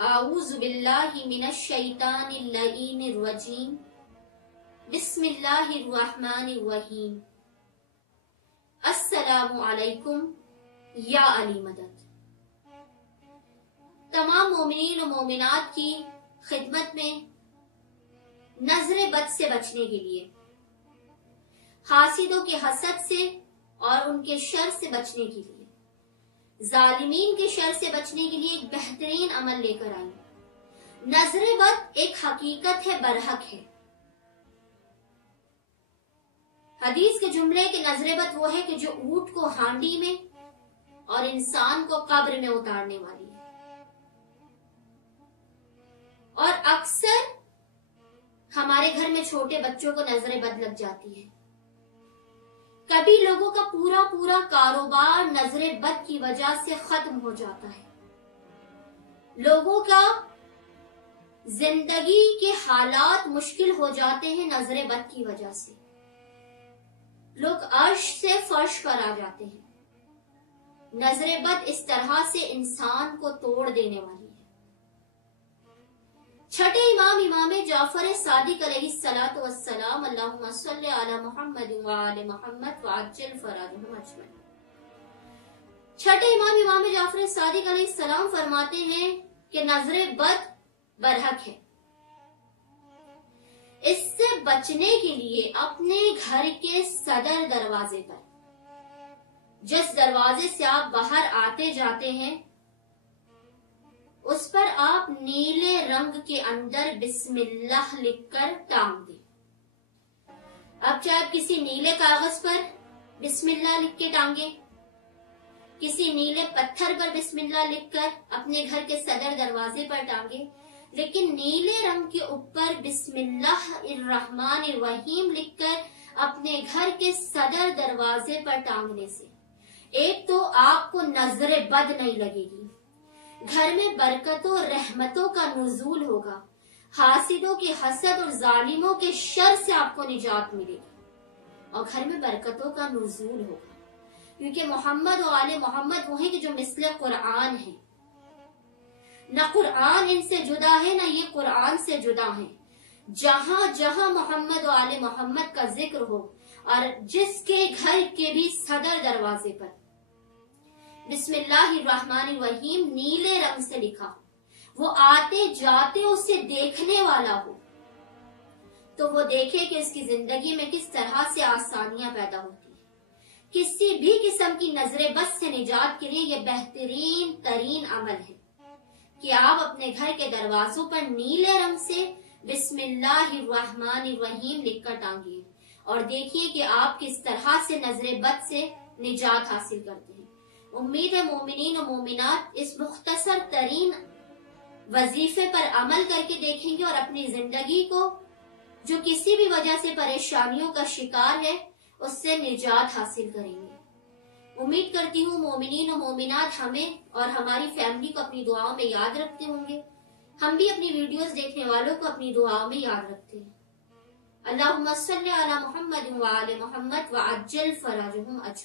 اعوذ باللہ من الشیطان اللعین الرجیم بسم اللہ الرحمن الرحیم السلام علیکم یا علی مدد۔ تمام مومنین و مومنات کی خدمت میں نظر بد سے بچنے کے لیے، حاسدوں کے حسد سے اور ان کے شر سے بچنے کے لیے، ظالمین کے شر سے بچنے کے لیے ایک بہترین عمل لے کر آئی۔ نظر بد ایک حقیقت ہے، برحق ہے۔ حدیث کے جملے کے نظر بد وہ ہے کہ جو اونٹ کو ہانڈی میں اور انسان کو قبر میں اتارنے والی ہے۔ اور اکثر ہمارے گھر میں چھوٹے بچوں کو نظر بد لگ جاتی ہے۔ کبھی لوگوں کا پورا کاروبار نظر بد کی وجہ سے ختم ہو جاتا ہے۔ لوگوں کا زندگی کے حالات مشکل ہو جاتے ہیں نظر بد کی وجہ سے۔ لوگ عرش سے فرش پر آ جاتے ہیں۔ نظر بد اس طرح سے انسان کو توڑ دینے والی ہے۔ چھٹے امام جعفر صادق علیہ السلام اللہم صلی علی محمد وآل محمد وعجل فرجهم اجمعین۔ چھٹے امام جعفر صادق علیہ السلام فرماتے ہیں کہ نظر بد برحق ہے۔ اس سے بچنے کے لیے اپنے گھر کے صدر دروازے پر، جس دروازے سے آپ باہر آتے جاتے ہیں، اس پر آپ نیلے رنگ کے اندر بسم اللہ لکھ کر ٹانگ دیں۔ اب چاہے آپ کسی نیلے کاغذ پر بسم اللہ لکھ کے ٹانگیں، کسی نیلے پتھر پر بسم اللہ لکھ کر اپنے گھر کے صدر دروازے پر ٹانگیں، لیکن نیلے رنگ کے اوپر بسم اللہ الرحمن الرحیم لکھ کر اپنے گھر کے صدر دروازے پر ٹانگنے سے ایک تو آپ کو نظر بد نہیں لگے گی، گھر میں برکتوں رحمتوں کا نزول ہوگا، حاسدوں کے حسد اور ظالموں کے شر سے آپ کو نجات ملے گی، اور گھر میں برکتوں کا نزول ہوگا، کیونکہ محمد و آل محمد وہ ہیں کہ جو مثل قرآن ہیں۔ نہ قرآن ان سے جدا ہے، نہ یہ قرآن سے جدا ہیں۔ جہاں جہاں محمد و آل محمد کا ذکر ہو، اور جس کے گھر کے بھی صدر دروازے پر بسم اللہ الرحمن الرحیم نیلے رنگ سے لکھا، وہ آتے جاتے اسے دیکھنے والا ہو تو وہ دیکھے کہ اس کی زندگی میں کس طرح سے آسانیاں پیدا ہوتی ہیں۔ کسی بھی قسم کی نظر بد سے نجات کے لیے یہ بہترین ترین عمل ہے کہ آپ اپنے گھر کے دروازوں پر نیلے رنگ سے بسم اللہ الرحمن الرحیم لکھ کر ٹانگیے، اور دیکھیے کہ آپ کس طرح سے نظر بد سے نجات حاصل کرتے ہیں۔ امید ہے مومنین و مومنات اس مختصر ترین وظیفے پر عمل کر کے دیکھیں گے اور اپنی زندگی کو جو کسی بھی وجہ سے پریشانیوں کا شکار ہے اس سے نجات حاصل کریں گے۔ امید کرتی ہوں مومنین و مومنات ہمیں اور ہماری فیملی کو اپنی دعاؤں میں یاد رکھتے ہوں گے، ہم بھی اپنی ویڈیوز دیکھنے والوں کو اپنی دعاؤں میں یاد رکھتے ہیں۔ اللہم صلی علی محمد وآل محمد وعجل فرجهم اجمعین۔